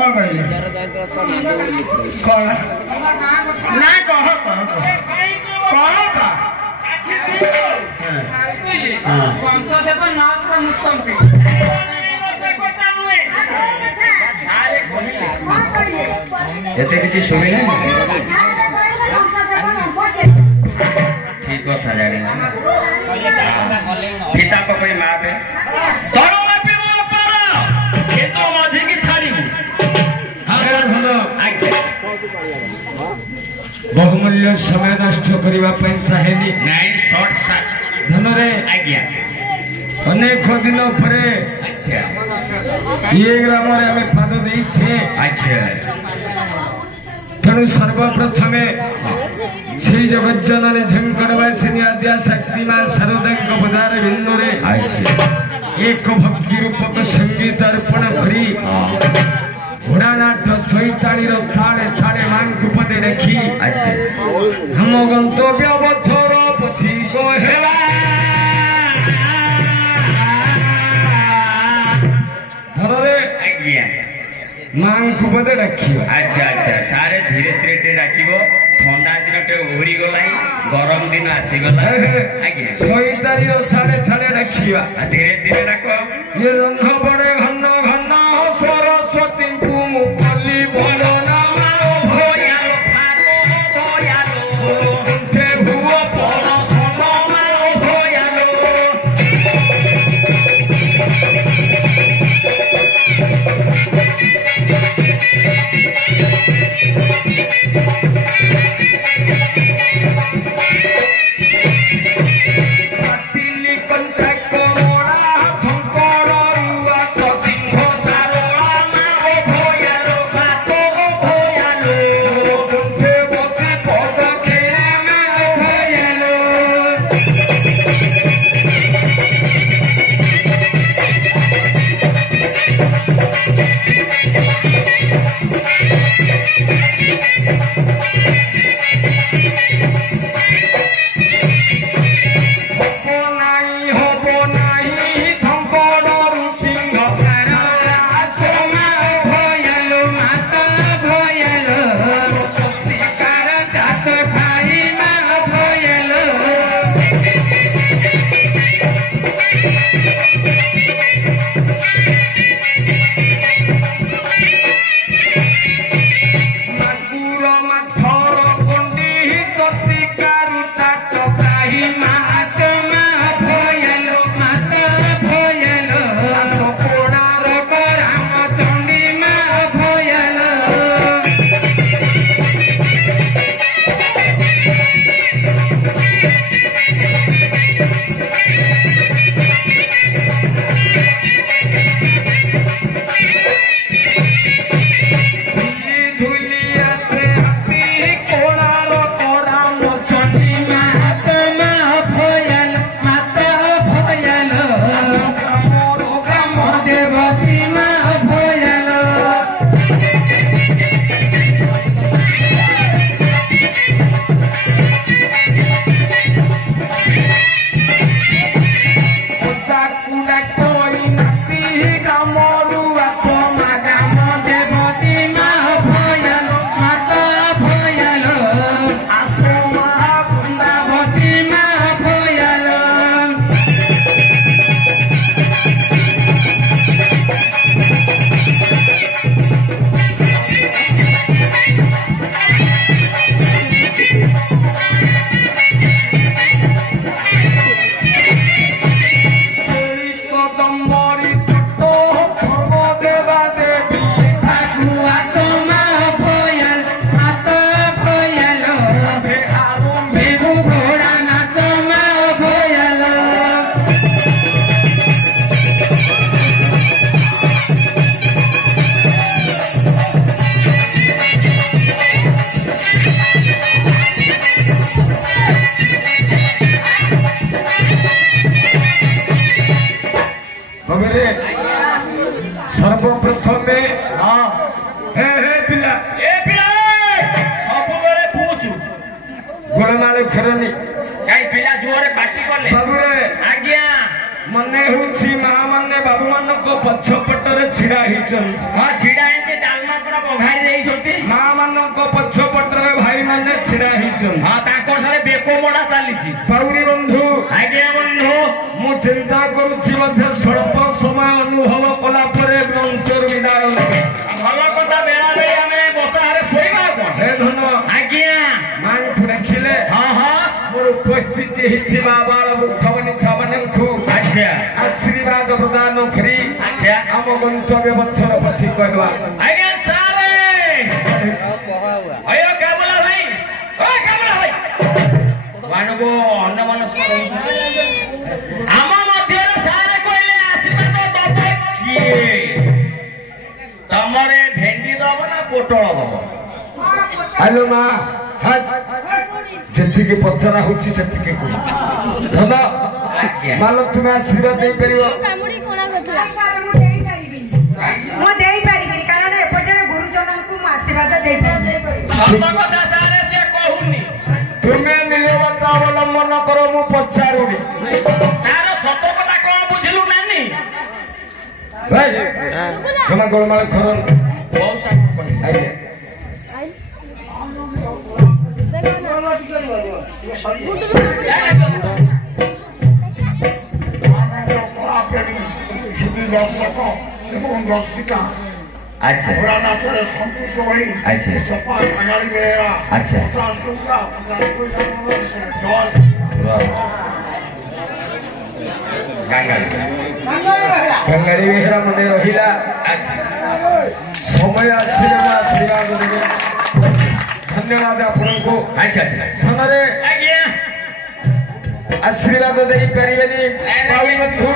कौन कहले कौन ना कह एते किसी सुनिले ठीक कथा जानी पिता पकई माँ पे तोर मापी मो पर केतो मझी की छाड़ीबू हां धन आज्ञा बहुमूल्य समय नष्ट करबा पई चाहेनी नहीं शॉर्ट शॉट धन रे आज्ञा अनेक दिन परे अच्छा ये ग्राम रे हमें फाद देई छे अच्छा तेणु सर्वप्रथम श्री जगज्जननी झंकड़वासिनी आद्या शक्तिमान शारदांक पदार बिंदुरे एक भक्ति रूपक संगीत अर्पण करी घोड़ानाट चैतालीर थाड़े थाड़े मांग पदे रखी हम गंतव्य पथर पथिक हेला धरे मांग पदे रखी अच्छा अच्छा सारे धीरे धीरे डाकिबो ठंडा दिन के ओहरी गलाई गरम दिन आसी गला आज्ञा चैतालीर थाड़े थाड़े रखिवा धीरे धीरे डाको ये रंग बड़े घन घन सरस्वती मुखली भजना भयालो फारो भयालो कंठे हुआ पर सनमा भयालो तिली कंठे कोरा झंकड़ रुआ सिंह सारोला भयालो बातो भयालो कंठे बसी पद खेले में भयालो सर्वप्रथम गोलमाल खेरनी बाबुरे आज्ञा मने हूँ माँ मैंने बाबू मान पछपटे छिड़ा हाँ छिड़ा डालमा ତାଙ୍କର ବଙ୍ଘାରି ଦେଇଛନ୍ତି। ମା ମାନଙ୍କ ପଛ ପଟରେ ଭାଇ ମାନେ ଛିଡା ହେଇଛନ୍ତି। ହଁ ତାଙ୍କ ଠାରେ ବେକ ମୋଡା ଚାଲିଛି। ପାଉରୀ ବନ୍ଧୁ ଆଜ୍ଞା ବନ୍ଧୁ ମୁଁ ଚିନ୍ତା କରୁଛି ମଧ୍ୟ ସ୍ୱଳ୍ପ ସମୟ ଅନୁଭବ କଲା ପରେ ମଞ୍ଚରୁ ବିଦାୟ ନେବି। ଭଲ କଥା ବେଳା ବେଳି ଆମେ ବସାରେ ଶୋଇବା ଆଉ କଣ। ହେ ଧନ ଆଜ୍ଞା ମାଙ୍କୁ ଦେଖିଲେ ହଁ ହଁ ମୋର ଉପସ୍ଥିତି ହେଇଥିବା ବାଳ ବୃଦ୍ଧ ବନିତା ମାନଙ୍କୁ ଆଚ୍ଛା ଆଶୀର୍ବାଦ ପ୍ରଦାନ କରି ଆଚ୍ଛା ଆମ ଗନ୍ତବ୍ୟ ପଥର ପଥି କରିବା। ଆଜ୍ଞା ସାରେ ଅୟ କାବୁଲା ଭାଇ ଓ କାବୁଲା ଭାଇ ମାନଙ୍କୁ ଅନ୍ୟ ମନସ୍କ ଆମ ମଧ୍ୟରେ ସାରେ କହିଲେ ଆଶୀର୍ବାଦ ଦବ କିଏ? ତମରେ ଭେଣ୍ଡି ଦବ ନା ପୋଟଳ ଦବ? ହ୍ୟାଲୋ ମା ଯେତିକି ପଚରା ହଉଛି ସେତିକି କୁହ। ଧନ ମାଲ ତୁମେ ଆଶୀର୍ବାଦ ଦେଇପାରିବ? ମୁଁ ଦେଇପାରିବିନି କାରଣ ଏପଟରେ ଗୁରୁଜନଙ୍କୁ ମୁଁ ଆଶୀର୍ବାଦ ଦେଇପାରିବି। ସତ କଥା ସାରେ ସେ କହୁନି। ତୁମେ ନିରବତା ଅବଲମ୍ବନ କର ମୁଁ ପଚାରୁନି। ତାର ସତ କଥା କଣ ବୁଝିଲୁ ନାନି? ତମେ ଗୋଳମାଳ କର। ବହୁତ ସାରା କହିଲେ। ଆଜ୍ଞା আচ্ছা আচ্ছা আচ্ছা ଗଙ୍ଗାଳି ବେହେରା ମନେ ରହିଲା। আচ্ছা ସମୟ ଆସିଲେ ମୁଁ ଆଶୀର୍ବାଦ ଦେବି। ଧନ୍ୟବାଦ ଆପଣଙ୍କୁ। আচ্ছা আচ্ছা ଧନରେ ଆଜ୍ଞା ଆଶୀର୍ବାଦ ଦେଇପାରିବେନି ପାଉରୀ ବନ୍ଧୁ।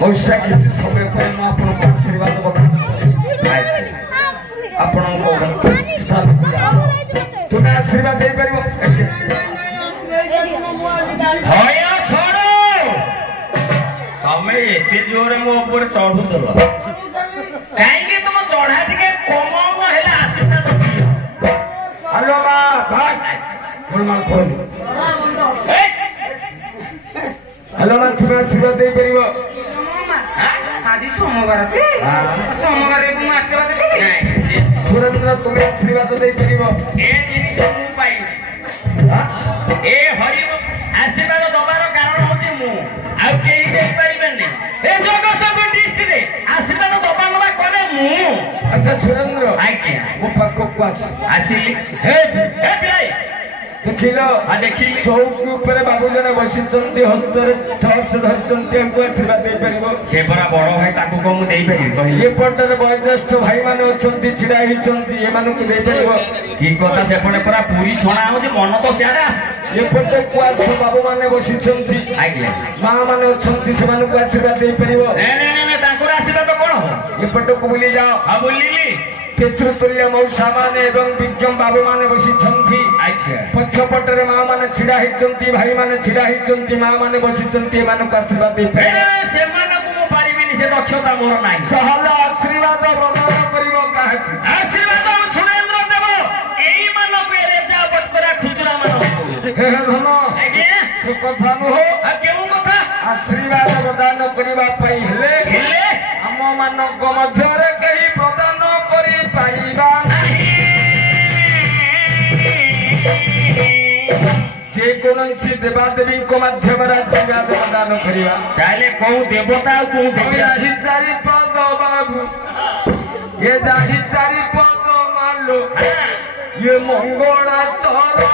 ପଇସା କିଛି ସମୟ ପରେ ମୁଁ ଆପଣଙ୍କୁ ଆଶୀର୍ବାଦ ପ୍ରଦାନ କରିବି। ଆପଣଙ୍କ ତୁମେ ଆଶୀର୍ବାଦ ଦେଇପାରିବ? ଭୟ ଶୁଣ ତମେ ଏତେ ଜୋରରେ ମୋ ଉପରେ ଚଢୁଥିଲ କାହିଁକି? ତମ ଚଢା ଟିକେ କମାଉନ ହେଲେ ଆଶୀର୍ବାଦ ଦିଅ। ହ୍ୟାଲୋ ମା ଭାଇ ଗୋଳମାଳ କରନ୍ତୁ। ହ୍ୟାଲୋ ମା ତୁମେ ଆଶୀର୍ବାଦ ଦେଇପାରିବ? ଆଜି ସୋମବାର ସୋମବାରକୁ ମୁଁ ଆଶୀର୍ବାଦ ଦେବି। ନାଇଁ ସେ ସୁରେନ୍ଦ୍ର ତୁମେ ଆଶୀର୍ବାଦ ଦେଇପାରିବ? ଏ ଜିନିଷ ମୁଁ ପାଇବି। ଏ ହରି ଆଶୀର୍ବାଦ ଦବାର କାରଣ ହଉଛି ମୁଁ, ଆଉ କେହି ଦେଇପାରିବେନି। ଏ ଜଗତସିଂହପୁର ଡିଷ୍ଟ୍ରିକ୍ଟରେ ଆଶୀର୍ବାଦ ଦବା ନବା କରେ ମୁଁ। ଆଚ୍ଛା ସୁରେନ୍ଦ୍ର ଆଜ୍ଞା ମୋ ପାଖକୁ ଆସ। ଆସିଲି ହେ ହେ ପିଲାଇ ଦେଖିଲ ଦେଖିଲି ଚୌକି ଉପରେ ବାବୁ ଜଣେ ବସିଛନ୍ତି, ହସ୍ତରେ ଟର୍ଚ୍ଚ ଧରିଛନ୍ତି। ଆମକୁ ଆଶୀର୍ବାଦ ଦେଇପାରିବ? ସେ ପରା ବଡ ଭାଇ, ତାକୁ କଣ ମୁଁ ଦେଇପାରିବି କହିଲି? ଏପଟରେ ବୟୋଜ୍ୟେଷ୍ଠ ଭାଇମାନେ ଅଛନ୍ତି ଛିଡା ହେଇଛନ୍ତି, ଏମାନଙ୍କୁ ଦେଇପାରିବ? କି କଥା, ସେପଟେ ପରା ପୁରୀ ଛଣା ହଉଛି, ମନ ତ ସିଆଡେ। ଏପଟେ କୁଆସ ବାବୁ ମାନେ ବସିଛନ୍ତି, ଆଜ୍ଞା ମା ମାନେ ଅଛନ୍ତି, ସେମାନଙ୍କୁ ଆଶୀର୍ବାଦ ଦେଇପାରିବ? ତାଙ୍କର ଆଶୀର୍ବାଦ କଣ ହବ? ଏପଟକୁ ବୁଲି ଯାଅ। ଆଉ ବୁଲିଲି ପିତୃତୁଲ୍ୟ ମଉସା ମାନେ ଏବଂ ବିଜ୍ଞମ ବାବୁ ମାନେ ବସିଛନ୍ତି। ଆଚ୍ଛା ପଛପଟରେ ମା ମାନେ ଛିଡା ହେଇଛନ୍ତି, ଭାଇ ମାନେ ଛିଡା ହେଇଛନ୍ତି, ମା ମାନେ ବସିଛନ୍ତି, ଏମାନଙ୍କୁ ଆଶୀର୍ବାଦ ଦେଇପାରିବ? ସେମାନଙ୍କୁ ମୁଁ ପାରିବିନି, ସେ ଦକ୍ଷତା ମୋର ନାହିଁ। ତାହେଲେ ଆଶୀର୍ବାଦ ପ୍ରଦାନ କରିବ କାହାକୁ? ଆଶୀର୍ବାଦ ସୁରେନ୍ଦ୍ର ଦେବ ଏଇମାନଙ୍କୁ, ରେଜା ବଟକରା ଖୁଚୁରା ମାନଙ୍କୁ। ହେ ଧନ ଆଜ୍ଞା ସେ କଥା ନୁହଁ। ଆଉ କେଉଁ କଥା? ଆଶୀର୍ବାଦ ପ୍ରଦାନ କରିବା ପାଇଁ ହେଲେ ହେଲେ ଆମ ମାନଙ୍କ ମଧ୍ୟରେ କେହି ପ୍ରଦାନ କରିପାରିବା ନାହିଁ। ଯେକୌଣସି ଦେବାଦେବୀଙ୍କ ମାଧ୍ୟମରେ ଆଶୀର୍ବାଦ ପ୍ରଦାନ କରିବା। ତାହେଲେ କୋଉ ଦେବତା ଆଉ କୋଉ ଦେବତା? ଏହି ଚାରିପଦ ବାବୁ, ଏ ଯାହି ଚାରିପଦ ମାଲୋ, ଇଏ ମଙ୍ଗଳା ଚରଣ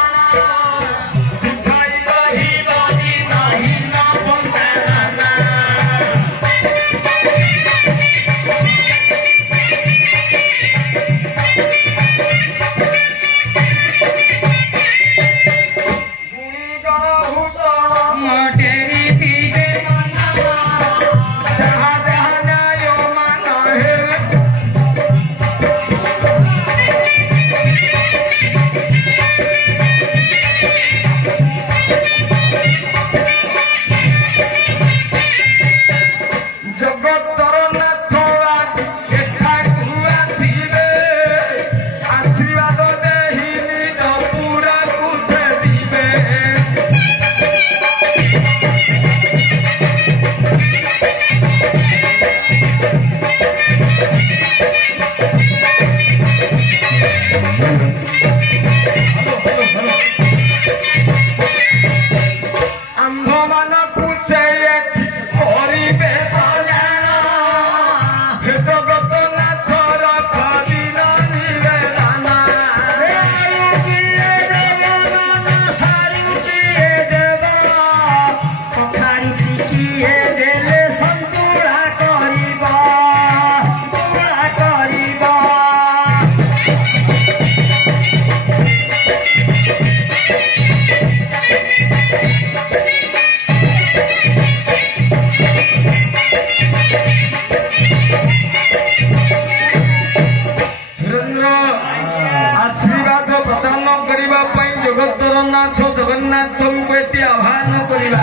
ଜଗନ୍ନାଥଙ୍କୁ ଏଠି ଆହ୍ୱାନ କରିବା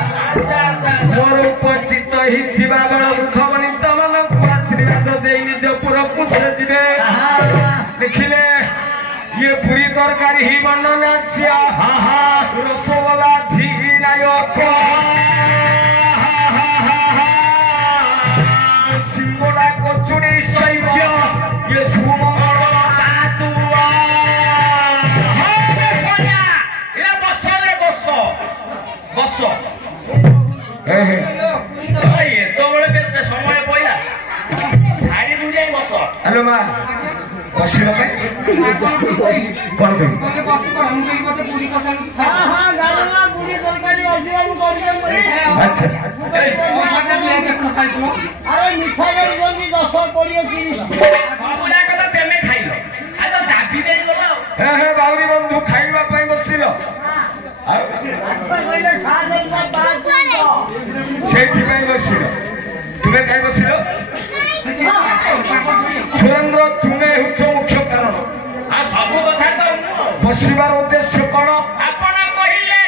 ମୋର ଉପସ୍ଥିତ ହେଇଥିବା ବେଳ ଦୁଃଖବନିତ ମାନଙ୍କୁ ଆଶୀର୍ବାଦ ଦେଇ ନିଜ ପୁରକୁ ସେ ଯିବେ ଦେଖିଲେ ଇଏ ପୁରୀ ତରକାରୀ ହିଁ ବର୍ଣ୍ଣନା ଅଛି ରସଗୋଲା ଝି ନାୟକ ସିଙ୍ଗଡ଼ା କଚୁଡ଼ି ଶୈବ ଇଏ ସୁମଙ୍ଗଳ ଏତେବେଳେ କେତେ ସମୟ ପଇଲା ଧାଡ଼ି ଦୁଯାଇ ବସ ହ୍ୟାଲୋ ମା ବସିବ ପାଇଁ କଣ କହିବି ଆଚ୍ଛା ସବୁ ଯାକ ତ ତେମେ ଖାଇଲ ଆଉ ତ ଦାବି ଦେଇଗଲ ହେ ବାଉରୀ ବନ୍ଧୁ ଖାଇବା ପାଇଁ ବସିଲ ସେଇଥିପାଇଁ ବସିଲ ତୁମେ କାହିଁ ବସିଲ ସୁରେନ୍ଦ୍ର ତୁମେ ହେଉଛ ମୁଖ୍ୟ କାରଣ ଆଉ ସବୁ କଥା ତ ବସିବାର ଉଦ୍ଦେଶ୍ୟ କଣ ଆପଣ କହିଲେ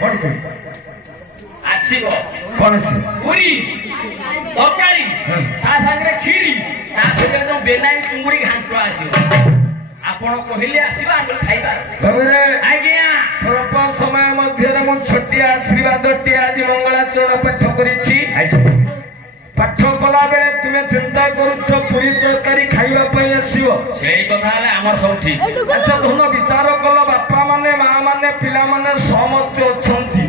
କଣ କହିବ ଆସିବ କଣ ଆସିବ ପୁରୀ ତରକାରୀ ତା ସାଙ୍ଗରେ କ୍ଷୀରି ତା ସାଙ୍ଗରେ ଯୋଉ ବେଲାଇ ଚୁଙ୍ଗୁଡି ଘାଣ୍ଟ ଆସିବ ଆପଣ କହିଲେ ଆସିବା ଆମେ ଖାଇବା ଆଜ୍ଞା ସ୍ୱଳ୍ପ ସମୟ ମଧ୍ୟରେ ମୁଁ ଛୋଟିଆ ଆଶୀର୍ବାଦଟିଏ ଆଜି ମଙ୍ଗଳାଚରଣ ପାଠ କରିଛି ପାଠ କଲା ବେଳେ ତୁମେ ଚିନ୍ତା କରୁଛ ପୁରୀ ତରକାରୀ ଖାଇବା ପାଇଁ ଆସିବ ସେଇ କଥା ହେଲେ ଆମର ସବୁ ଠିକ ଆଚ୍ଛା ଧନ ବିଚାର କଲ ବାପା ମାନେ ମା ମାନେ ପିଲାମାନେ ସମସ୍ତେ ଅଛନ୍ତି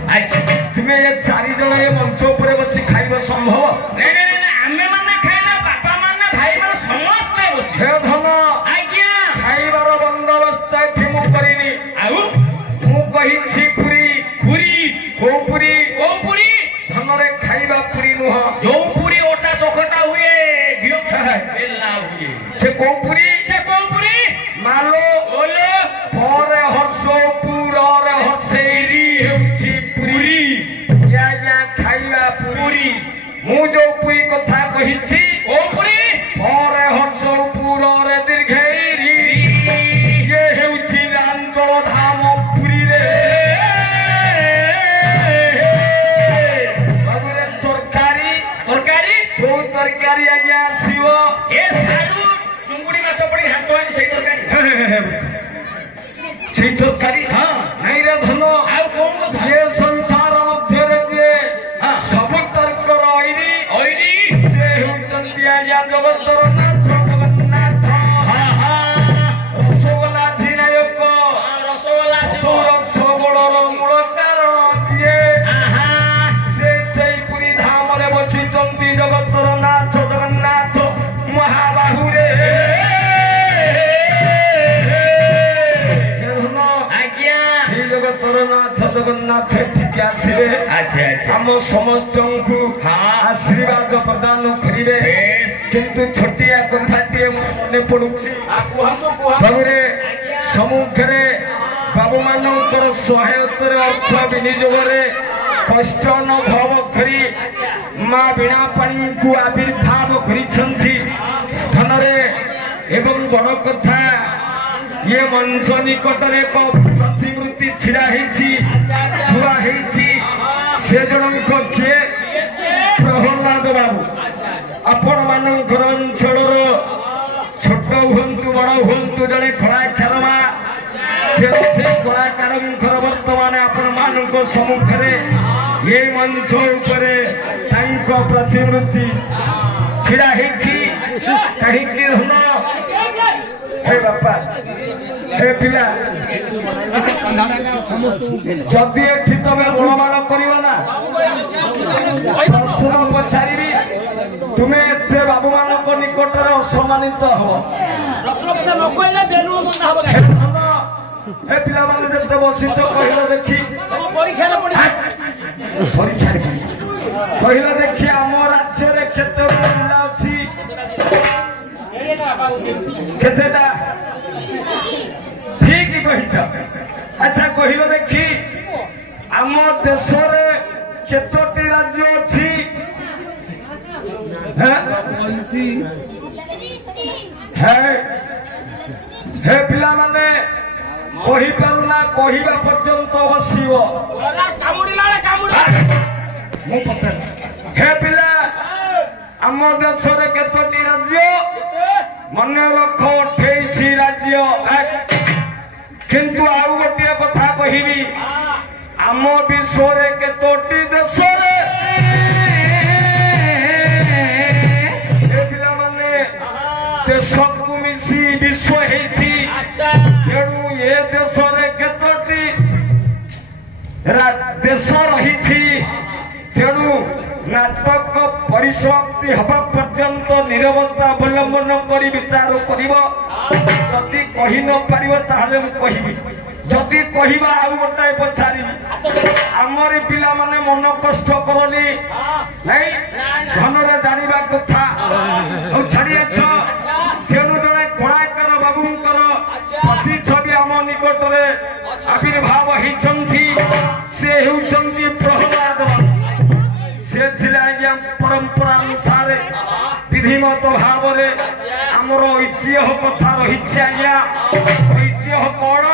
ତୁମେ ଏ 4 ଜଣ ଏ ମଞ୍ଚ ଉପରେ ବସି ଖାଇବା ସମ୍ଭବ ଆମେ ମାନେ ଖାଇଲେ ବାପା ମାନେ ଭାଇ ମାନେ ସମସ୍ତେ ବସି ହେ ଧନ ଆଜ୍ଞା ଖାଇବାର ବନ୍ଦୋବସ୍ତ ଏଠି ମୁଁ କରିନି ଆଉ ମୁଁ କହିଛି ପୁରୀ ପୁରୀ କୋଉ ପୁରୀ ଧନରେ ଖାଇବା ପୁରୀ ନୁହଁ ଯୋଉ ପୁରୀ ଓଟା ଚୋଖଟା ହୁଏ ଘିଅ ବେଲା ହୁଏ ସେ କୋଉ ପୁରୀ ମାଲୋ ଓଲୋ ପରେ ହର୍ଷ ପୁରରେ ହର୍ଷେରି ହେଉଛି ପୁରୀ ଆଜ୍ଞା ଖାଇବା ପୁରୀ ମୁଁ ଯୋଉ ପୁରୀ କଥା କହିଛି କୋଉ ପୁରୀ ପରେ ହର୍ଷ ପୁରରେ ଦୀର୍ଘେରି ଇଏ ହେଉଛି ରାଞ୍ଚଳ ଧାମ ପୁରୀରେ ତରକାରୀ କୋଉ ତରକାରୀ ଆଜ୍ଞା ଆସିବ ଏ ସାରୁ ଚୁଙ୍ଗୁଡି ମାଛ ପଡି ଘାଣ୍ଟ ହେଇ ସେଇ ତରକାରୀ ସେଇ ତରକାରୀ ନାଇଁ ରେ ଧନ ଆଉ କୋଉ କଥା ଇଏ ସଂସାର ମଧ୍ୟରେ ଯିଏ ସବୁ ତର୍କର ଅଇରି ସେ ହେଉଛନ୍ତି ଆଜ୍ଞା ଜଗତର ନାଥ ଜଗନ୍ନାଥ ରସଗୋଲା ଧିନାୟକ ରସଗୋଳର ମୂଳ କାରଣ ଯିଏ ସେ ସେଇ ପୁରୀ ଧାମରେ ବସିଛନ୍ତି ଜଗତର ନାଥ ଜଗନ୍ନାଥ ମହାବାହୁରେ ଜଗତର ନାଥ ଜଗନ୍ନାଥ ଏଠିକି ଆସିବେ ଆମ ସମସ୍ତଙ୍କୁ ଆଶୀର୍ବାଦ ପ୍ରଦାନ କରିବେ କିନ୍ତୁ ଛୋଟିଆ କଥାଟିଏ ମନେ ପଡୁଛି ବାବୁରେ ସମ୍ମୁଖରେ ବାବୁମାନଙ୍କର ସହାୟତାରେ ଅର୍ଥ ବିନିଯୋଗରେ କଷ୍ଟ ଅନୁଭବ କରି ମା ବୀଣା ପାଣିଙ୍କୁ ଆବିର୍ଭାବ କରିଛନ୍ତି ଧନରେ ଏବଂ ବଡ଼ କଥା ଇଏ ମଞ୍ଚ ନିକଟରେ ଏକ ପ୍ରତିମୂର୍ତ୍ତି ଛିଡ଼ା ହେଇଛି ଥୁଆ ହେଇଛି ସେ ଜଣଙ୍କ କିଏ ପ୍ରହ୍ଲାଦ ବାବୁ ଆପଣମାନଙ୍କର ଅଞ୍ଚଳର ଛୋଟ ହୁଅନ୍ତୁ ବଡ଼ ହୁଅନ୍ତୁ ଜଣେ କଳାକାର ମା ସେ କଳାକାରଙ୍କର ବର୍ତ୍ତମାନ ଆପଣମାନଙ୍କ ସମ୍ମୁଖରେ ଏ ମଞ୍ଚ ଉପରେ ତାଙ୍କ ପ୍ରତିମୂର୍ତ୍ତି ଛିଡ଼ା ହେଇଛି କାହିଁକି ଧନ हे बापा हे पिला जदि एठी तमे गुणमान करिव ना प्रश्न पचारि तुमे एते बाबू मानक निकटरे असम्मानित हो हे पिला माने जते बसित कहिलो देखि परीक्षा कहिलो देखि आम राज्य रे केते पिला अछि केतेटा ठीक कहिछ अच्छा कहिलो देखी आम देश रे केतोटी राज्य अछि हे पिला माने କହିପାରୁନା କହିବା ପର୍ଯ୍ୟନ୍ତ ହସିବ। ମୁଁ ପଚାରେ ହେ ପିଲା ଆମ ଦେଶରେ କେତୋଟି ରାଜ୍ୟ? ମନେ ରଖ 28 ରାଜ୍ୟ। କିନ୍ତୁ ଆଉ ଗୋଟିଏ କଥା କହିବି ଆମ ବିଶ୍ୱରେ କେତୋଟି ଦେଶରେ ଏ ପିଲାମାନେ ଦେଶକୁ ମିଶି ବିଶ୍ୱ ହେଇଛି। ତେଣୁ ଏ ଦେଶରେ କେତୋଟି ଦେଶ ରହିଛି। ତେଣୁ ନାଟକ ପରିସମାପ୍ତି ହେବା ପର୍ଯ୍ୟନ୍ତ ନିରବତା ଅବଲମ୍ବନ କରି ବିଚାର କରିବ। ଯଦି କହି ନ ପାରିବ ତାହେଲେ ମୁଁ କହିବି। ଯଦି କହିବା ଆଉ ଗୋଟାଏ ପଚାରିବି। ଆମର ପିଲାମାନେ ମନ କଷ୍ଟ କରନି ନାଇଁ ଧନରେ ଜାଣିବା କଥା ଆଉ ଛାଡ଼ିଅଛ। ତେଣୁ ଜଣେ କଳାକାର ବାବୁଙ୍କର ପ୍ରତିଛବି ଆମ ନିକଟରେ ଆବିର୍ଭାବ ହେଇଛନ୍ତି। ସେ ହେଉଛନ୍ତି ପ୍ରହ୍ଲାଦ। ସେ ଥିଲେ ଆଜ୍ଞା ପରମ୍ପରା ଅନୁସାରେ ବିଧିମତ ଭାବରେ ଆମର ଐତିହ୍ୟ କଥା ରହିଛି ଆଜ୍ଞା। ଐତିହ୍ୟ କଣ?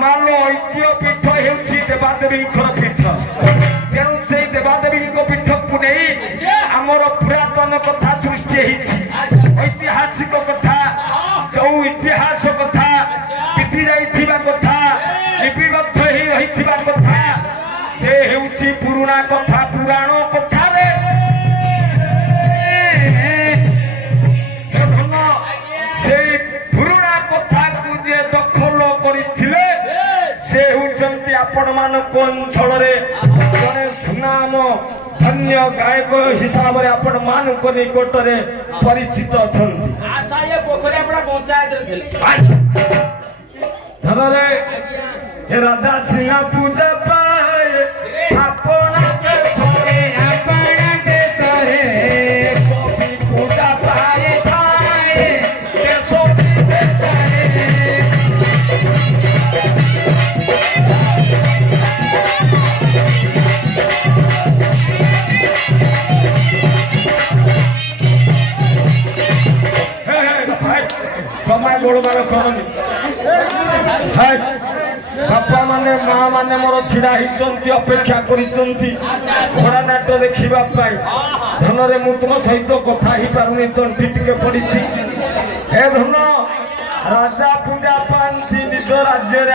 ମାନ ଐତିହ୍ୟ ପୀଠ ହେଉଛି ଦେବାଦେବୀଙ୍କର ପୀଠ। ତେଣୁ ସେଇ ଦେବାଦେବୀଙ୍କ ପୀଠକୁ ନେଇ ଆମର ପୁରାତନ କଥା ସୃଷ୍ଟି ହେଇଛି। ଐତିହାସିକ କଥା ଯୋଉ ଇତିହାସ କଥା ବିତି ଯାଇଥିବା କଥା ଲିପିବଦ୍ଧ ହେଇ ରହିଥିବା କଥା ସେ ହେଉଛି ପୁରୁଣା କଥା ପୁରାଣ କଥାରେ। ସେଇ ପୁରୁଣା କଥାକୁ ଯିଏ ଦଖଲ କରିଥିଲେ ସେ ହେଉଛନ୍ତି ଆପଣ ମାନଙ୍କ ଅଞ୍ଚଳରେ ଜଣେ ସୁନାମ ଧନ୍ୟ ଗାୟକ ହିସାବରେ ଆପଣ ମାନଙ୍କ ନିକଟରେ ପରିଚିତ ଅଛନ୍ତି। ଧନରେ ରାଜା ସିଂହା ପୂଜା ପାଏ ଆପଣା ଦେଶରେ କବି ପୂଜା ପାଏ ଥାଏ ଦେଶ ବିଦେଶରେ। ସମୟ ଗୋଳମାଳ କରନି। ବାପା ମାନେ ମା ମାନେ ମୋର ଛିଡା ହେଇଛନ୍ତି ଅପେକ୍ଷା କରିଛନ୍ତି ଘୋଡ଼ା ନାଟ ଦେଖିବା ପାଇଁ। ଧନରେ ମୁଁ ତୁମ ସହିତ କଥା ହେଇପାରୁନି ତଣ୍ଟି ଟିକେ ପଡିଛି। ଏ ଧନ ରାଜା ପୂଜା ପାଆନ୍ତି ନିଜ ରାଜ୍ୟରେ।